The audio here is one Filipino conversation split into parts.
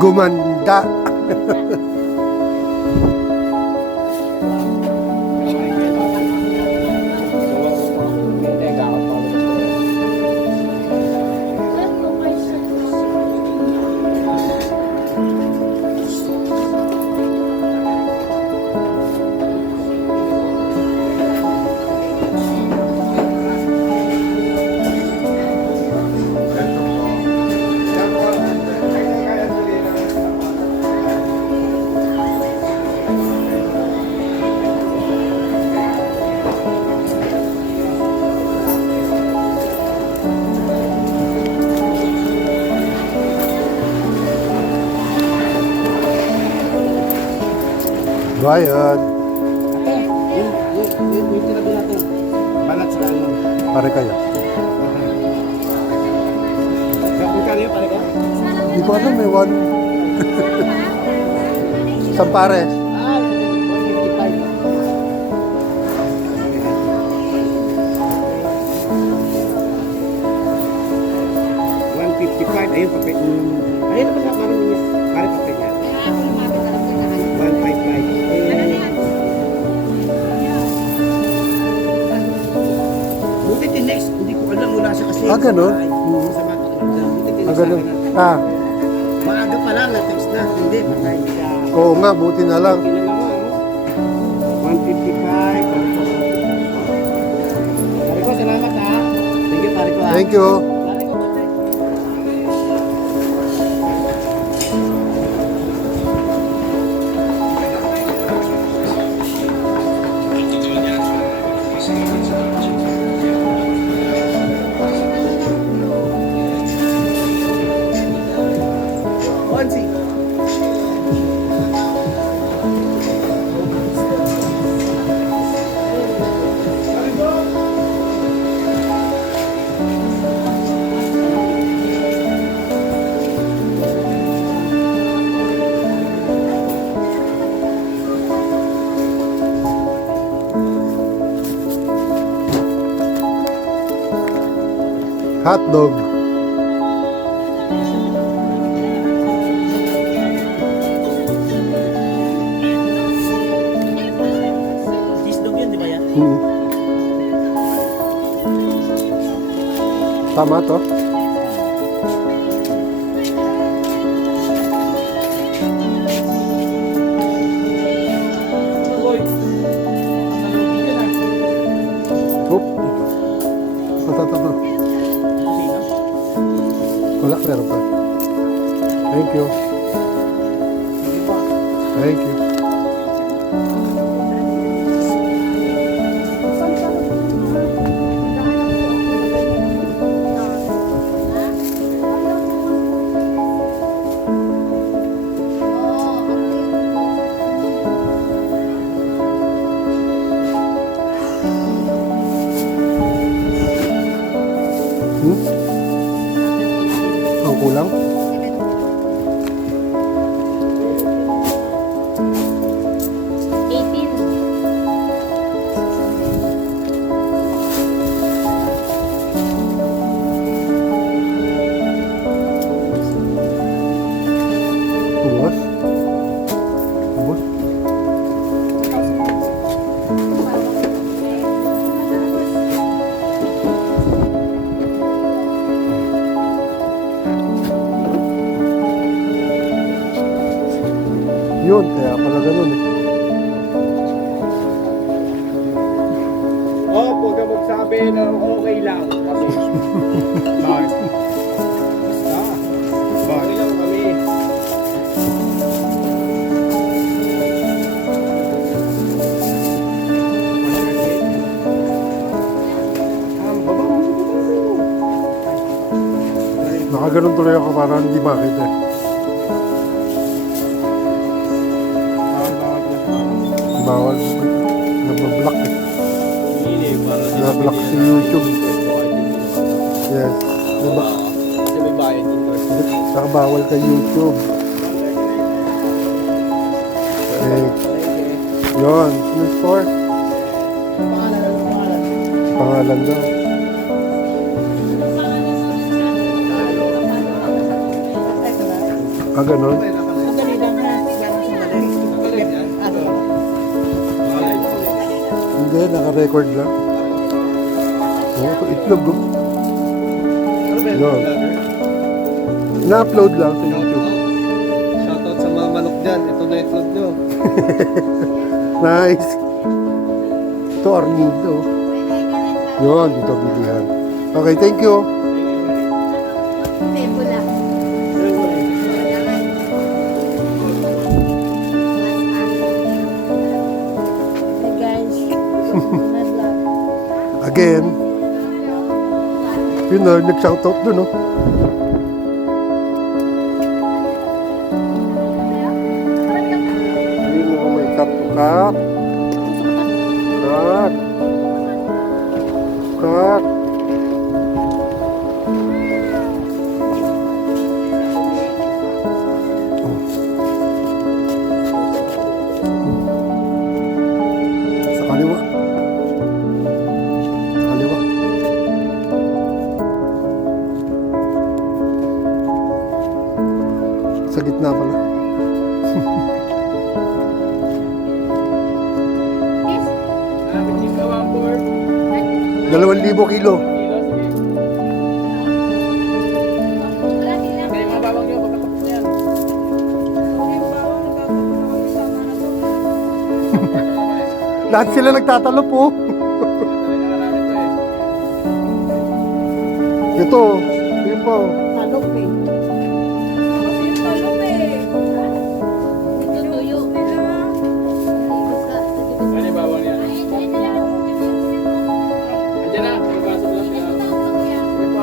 Gumanda. Bayad. Yung tinabi natin. Balat sa ano. Pare kayo. Magkano yun, pare ko? Hindi ko alam, may one. Isang pares. Ah, 155. 155. Ayun, papel. Ayun naman sa parang niya. Pare papel niya. 155. Buti next, hindi ko alam mula siya kasi. Ah, ganun? Sa mga kapatid. Buti tinext Ah, ganun. sana. Ah, Maaga pa lang na-text na. Hindi, patay siya. oo nga, buti na lang. Kinala mo, ano? 155. Pare ko, salamat ha. Thank you, pare ko ha. Thank you. Pare ko, patay. Onsi. Hotdog. Cheese dog yun, di ba yan? Hmm. Tama to. Oop. Ito. Wala, meron pa. Thank you. Thank you. Hmm? Ang kulang? Ubos? Ubos? Yun, kaya pala ganun eh. Huwag ka magsabi na okay lang. Kasi, bakit? Basta. Okay lang kami. Nakaganon tuloy ako para hindi makita eh. Bawal. Nabablock eh. Nablock si YouTube. Yes. Diba? Kasi may bayad dito. Saka bawal ka YouTube. Eh, yun. Ano store? Pangalan daw. Ah, ganun? Sandali lang ha. Gano'n sandali. Ano? Hindi, naka-record lang. Oo, ito itlog. Oh. Yun. Na-upload lang sa YouTube. Shoutout sa mga manok dyan. Ito na itlog nyo. Nice. Ito, arnito. Yun, dito bilihan. Okay, thank you. Pula. Hey guys. Again. Yun na, nag-shoutout dun, oh. Yun, oh, may cut. Cut. Sa kaliwa. Sa kaliwa. Sa gitna pala. Namin yung gawang board. 2,000 kilo. Kaya yung mga bawang nyo, pagkatapos na yan. Lahat sila nagtatalo po. Ito, yun po. Talok eh. Ito tuyo. Ano yung bawang yan? Andiyan na, pagpasok lang sila. Ano po?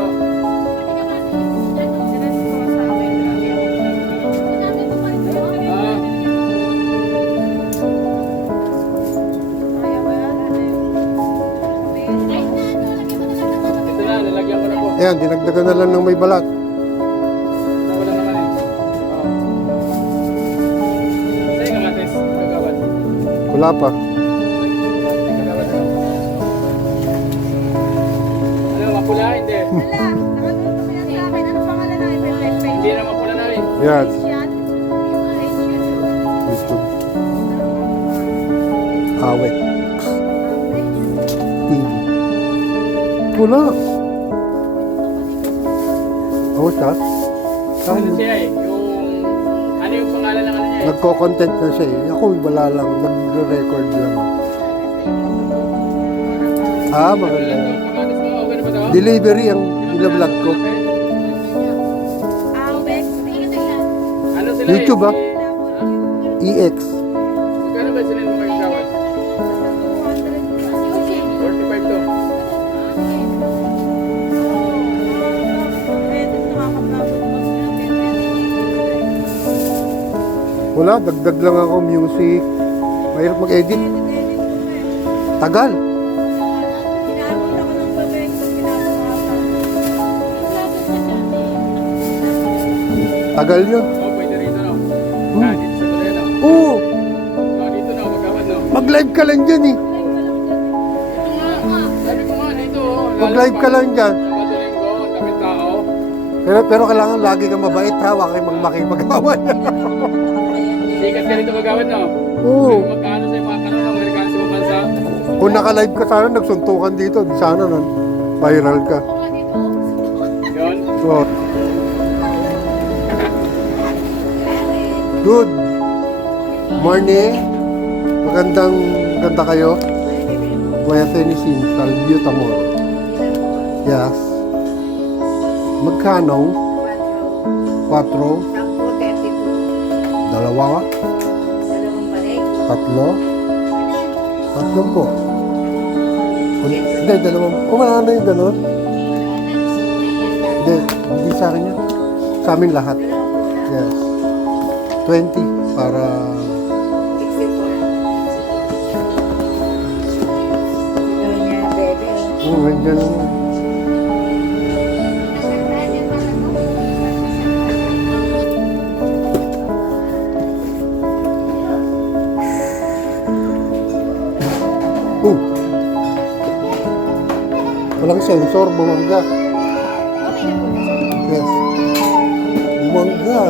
Ah, ito na, nalagyan ko na po. Ayan, dinagdagan na lang ng may balat. Wala naman eh. Oo. Sa'yo kamatis, gagawad. Wala pa. Gagawad na. Ano, mapula? Hindi. Hindi na mapula na rin. Yan. YouTube. Awet. TV. Wala. Awet ha? Ano siya eh, ano yung pangalan ng ano niya eh? Nagko-content na siya eh. Ako wala lang. Nagre-record lang. Ah, maganda. Yung kamatis mo, okay na ba ito? Delivery ang nilablog ko. Ano sila YouTube, ah. ah? EX. Magkano ba sila yung mga gawad? 45 to. Wala, dagdag lang ako music. Mahirap mag-edit. Tagal. Tagal yun. Oh, pwede rito no? Hmm. Ah, dito sa kulay no? Oo, Oh, dito no, magkawad no? mag-live ka lang dyan eh. Ito nga, sabi ko nga dito oh. Mag-live ka lang dyan. Sabado linggo, ang daming tao. Pero kailangan lagi kang mabait ha, huwag kayong magmakipag-awan. Sikat ka dito magkawad no? Oo. Pero magkano sa yung mga kanon ng Amerikano sa ibang bansa? Kung naka-live ka sana, nagsuntukan dito, di sana nun. Viral ka. Yun. So, good morning. Ganda kayo. Buaya Tennessee, Salbutamol. Yes. Magkano? 4? Dalawa? Tatlo? Tatlo po. Hindi, dalawang. Wala na yung ganun. Hindi sa akin yun. Sa amin lahat. Yes. 20 para... may ganun. Walang sensor, bumangga. Yes. Bumangga.